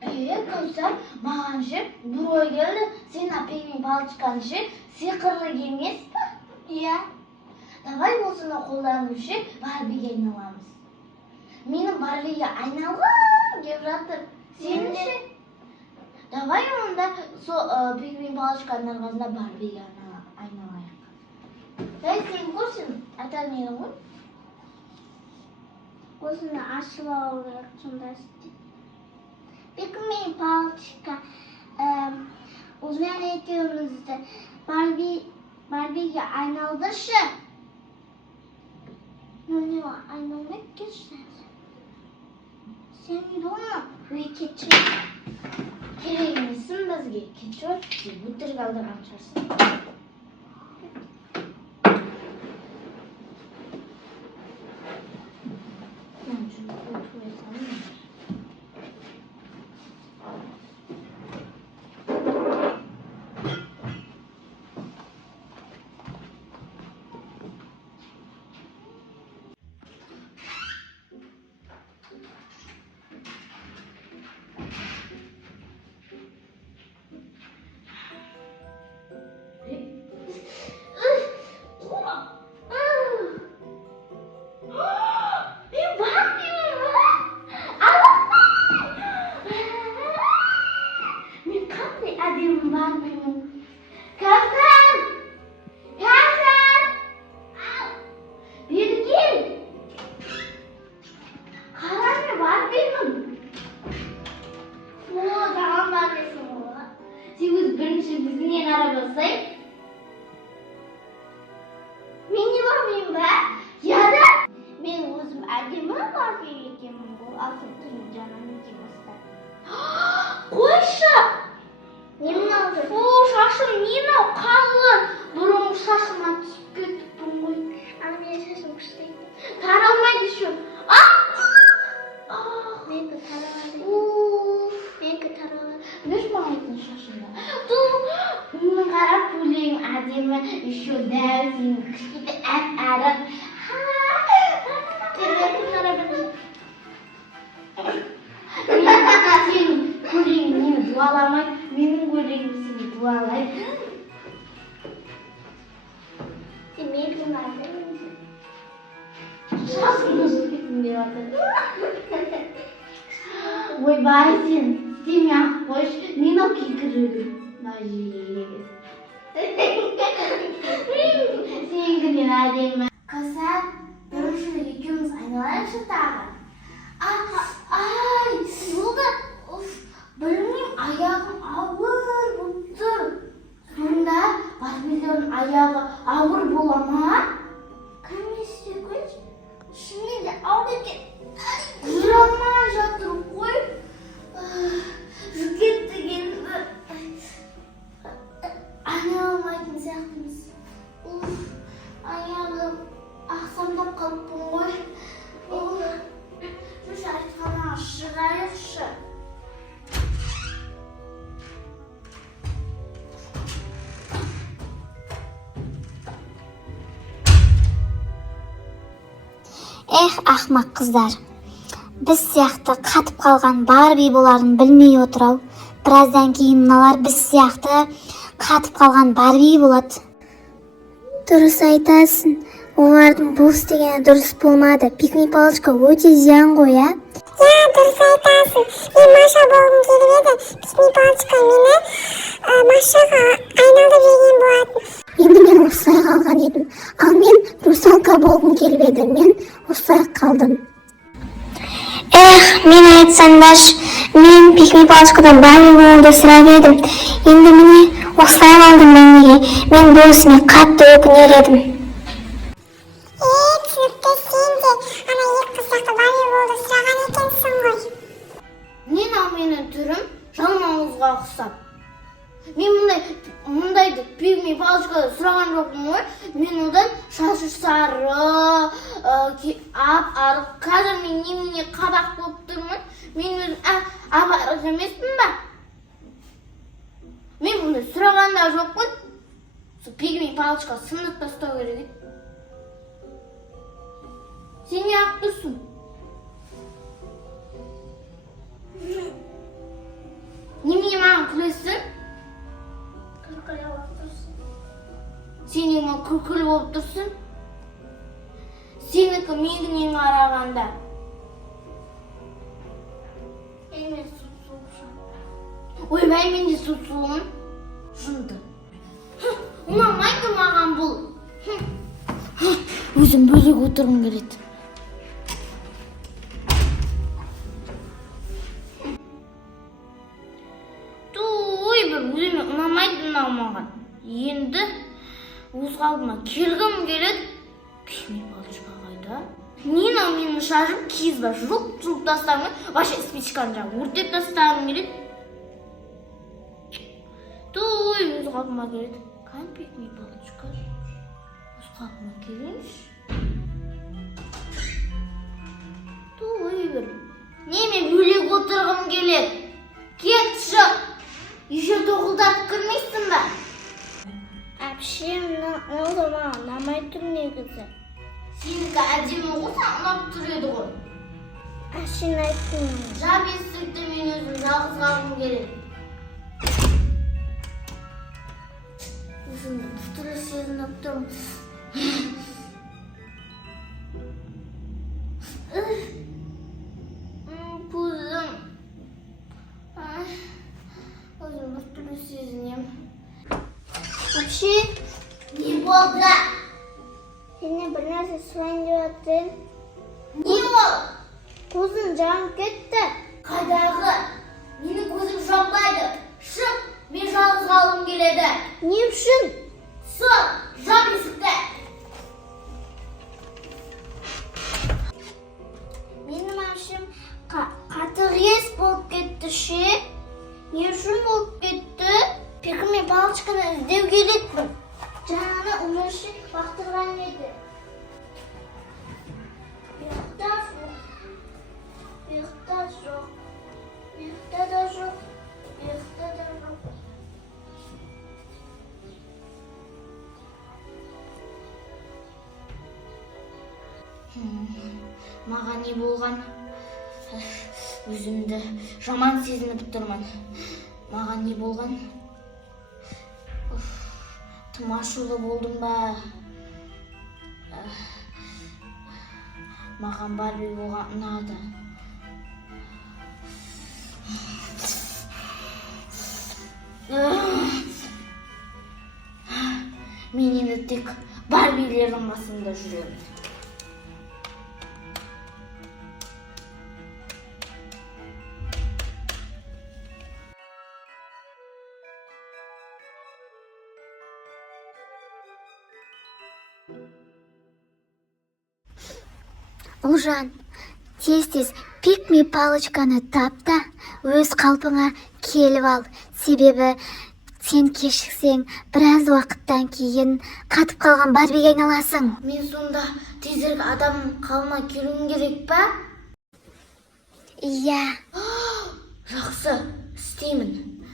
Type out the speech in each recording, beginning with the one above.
Kızlar, mağan işi buraya geldi. Senin pigmin balçıkan işi sihirli emas mi? Iya. Davay bolsun qo'llanib işi Barbie'ga aylanamiz. Mening Barbie'ga aylanib kelyapti. Senin işi. Davay onda pigmin balçıkanlar arasında Barbie'ga aylanaylik. Hey, sen ko'rsin, aytolmayman qo'y. Ko'zini ochib olib shunday. Pigmin palchika uzman ekibimizde Barbie'ga aylandışı. Ne var aylanmak güzel. Sen bunu keçir. Kerak emasmi bizga? Kechir, butirib oldirgan chiqarsan. Ой, Байсин, ты меня хочешь, не накикры. Sen gülün adem. Kızlar, görüşürüz ikimiz aynalar şu tarafa. Ay, yolda, bilmem ayağım ağır buldur. Sonunda Barbie'lerin ayağı ağır bulamam. Kamisi güç. Şimdi de oradaki Duramam jatırım koy. Gitti geldi. ayağım aytmayacakmız. Ayağım ahsamda kalıptım koy. Şu şartına aşırı. Ahmaq qizlar. Biz siyahtı qatib qalgan Barbie bo'larini bilmay o'tirav. Birazdan keyin mınalar biz siyahtı qatib qalgan Barbie bo'ladi. Durus aytasin. Onlardan bu istegani durus bo'lmadi. Piknik palchka o'ta ziyon qo'ya. Ya durus aytasin. Men Masha bo'lgim kelib edi. Piknik palchka meni Mashaga aylantirib yurgan bo'ladi. Endi men ruslar qalgan edim. Al men rusalka bo'lgim kelib edi. Men ruslar qaldim. Men aytsanlar, men piknik palchkadan Barbie bo'ldi sirab edim. Endi meni ruslar oldim menga. Men bu ismi qattiq o'kinar edim. Tushunibdi sen de ana ilk qizlarda Barbie bo'ldi siragan ekansan qo'y. Nena mening turim жалмаңызға ұқсап. Мен мұндайды пигми палочкада сұраған жоқпын ғой. Мен одан шашы сары, ап-арық, қазір мен немене қабақ болып тұрмын. Мен өзім ап-арық емеспін ба? Мен мұндай сұраған да жоқпын. Пигми палочка сынып тастау керек еді. Сен не haklısın. күлкілі болып тұрсын? Сенікі меніңнен қарағанда. Емес сұп-сұпшың. Ойбай, мен де сұп-сұлымын. Жынды. Ұнамайды маған бұл. Өзім бөлек отырғым келеді. Той, бір өзіме ұнамайды мынау маған. Енді өз қалпыма келгім келеді. Пішме палочка қайда? Нина менің шашым киіз бар. Жұлып тастағым, вообще спичканы жаңа өртеп тастағым келеді. Той, өз қалпыма келеді. Пішме палочка. Өз қалпыма келейінші. Той, бір неме бөлек отырғым келеді. Кет шық. Еще тоқылдатып кірмейсің ба? Әпше, ол да маған ұнамай тұр негізі. Сенікі әдемі болса ұнап тұр еді ғой. Әшен айттың. Жап есікті мен өзім жалғыз қалғым келеді. Өзімді тұтыры сезініп тұрмын. Көзім. Өзім біртүрлі сезінем. Әпше, Не болды? сені бір нәрсе сұрайын деп жатырмын. Не ол? Көзің жанып кетті. Қайдағы? Менің көзім жабылайды. Шық, мен жалғыз қалғым келеді. Не үшін? Сол, жап есікті. Менің әпшем қатығыз болып кетті ше. Не үшін болып кетті? Пекіме палочканы іздеу керекпін. Жаңаны умыршық бақтырған еді. Бұяқта жоқ. Бұяқта жоқ. Бұяқта да жоқ. Бұяқта да жоқ. Маған не болған? Өзімді жаман сезініп тұрмын. Маған не болған? Тым ашулы болдым ба? Маған Барби болған ұнады. Мен енді тек Барбилердің басында жүремін. Ұлжан, тез-тез пикми палочканы тап та, өз қалпыңа келіп ал. Себебі сен кешіксең, біраз уақыттан кейін қатып қалған Барбиге айналасың. Мен сонда тезірек адам қалма келуім керек па? Иә. Жақсы, істеймін.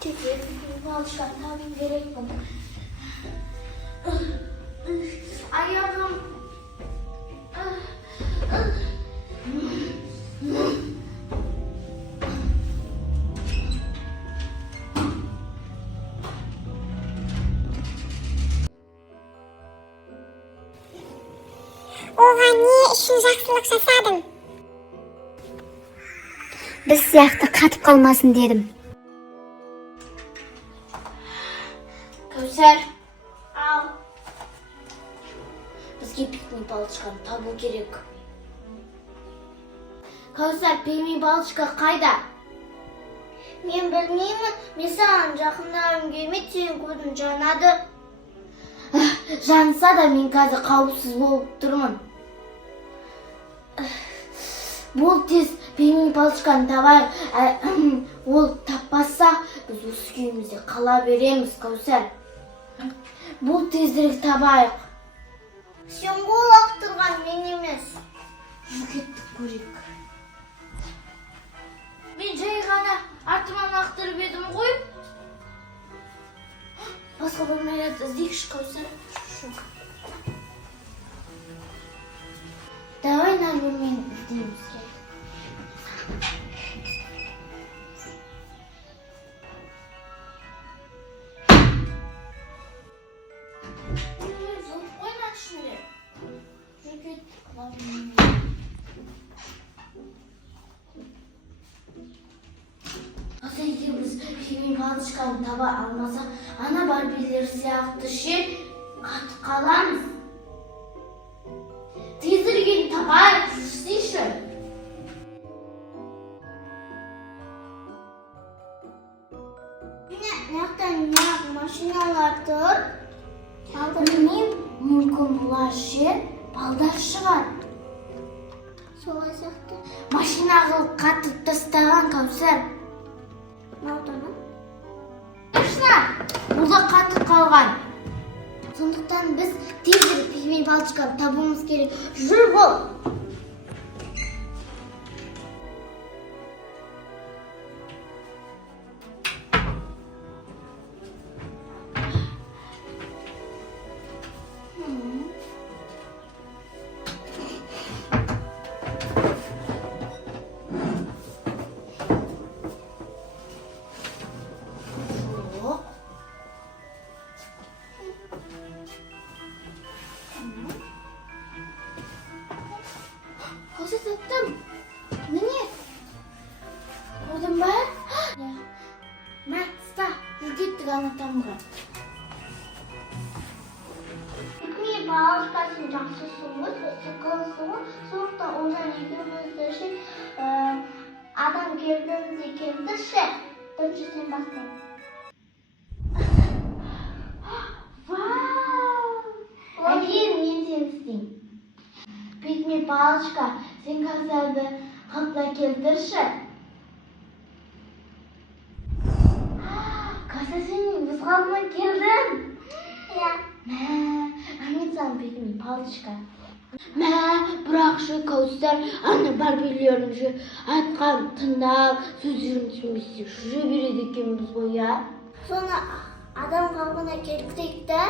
Тезірек палочканы табуым керекпін. Аяғым. Оған не үшін жақсылық жасадың? Біз сияқты қатып қалмасын дедім. Кәусар, ал. Бізге пикми палочканы табу керек. Кәусар, пикми палочка қайда? Мен білмеймін, мен саған жақындағым келмейді, сенің көзің жанады. Жанса да мен қазір қауіпсіз болып тұрмын. Бол тез пикми палочканы табайық. Ол таппаса, біз осы күйімізде қала береміз, Кәусар. Бол тезірек табайық. Сен қол лақтырған мен емес. Жүкеттік көрек. Мен жай ғана артыман лақтырып едім ғой. Басқа бөлмелерді іздейікші, Кәусар. Давай на бөлмені іздейміз. Аса екеуміз пигмей палочканы таба алмасақ, ана барбилер сияқты ше қатып қаламыз. Тезірген табайық жүрсейші. Яқтан машиналар тұр. Білмеймін, мүмкін бұлар ше балдар шығар. Солай сияқты. Машина қылып қатып тастаған Кәусар. Наутаны? Машина, бұлда қатып қалған. Сондықтан біз тезірек пигмей палочканы табуымыз керек. Жүр бол. Осы саттым. Міне. Көрдің ба? Мә, ста, жүргеттік ана тамға. Пигмей палочкасын жақсы суыз, сықыл суы. Сондықтан одан екеумізді ше адам келдіңіз екенді ше. Бірінші сен бастайын. Әкең мен сен істейін. Пигмей палочка, сен Кәусарды қалпына келтірші. Кәусар, сен өз қалпына келдің. Иә. Мә, әмен саған пигмей палочка. Мә, бірақ ше Кәусар, ана барбилердің ше айтқан тыңдап, сөздерін түсінбесе жүре береді екенбіз ғой, я? Соны адам қалпына келтірейік та.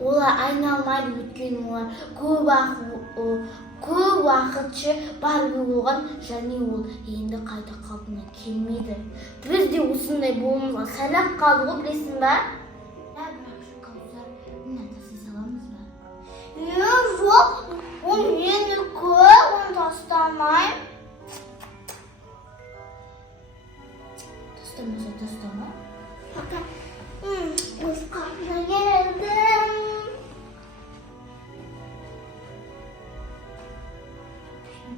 Олар айналмайды, өйткені олар көп уақытшы барби болған, және ол енді қайта қалпына келмейді. Біз де осындай болуымызға сәл-ақ қалды ғой, білесің ба? Бірақ ше Кәусар, мына тастай саламыз ба? Жоқ, ол менікі, оны тастамайм. Тастамаса тастама. Өз қалпына келдім.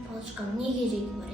Палочкам не керегі бар,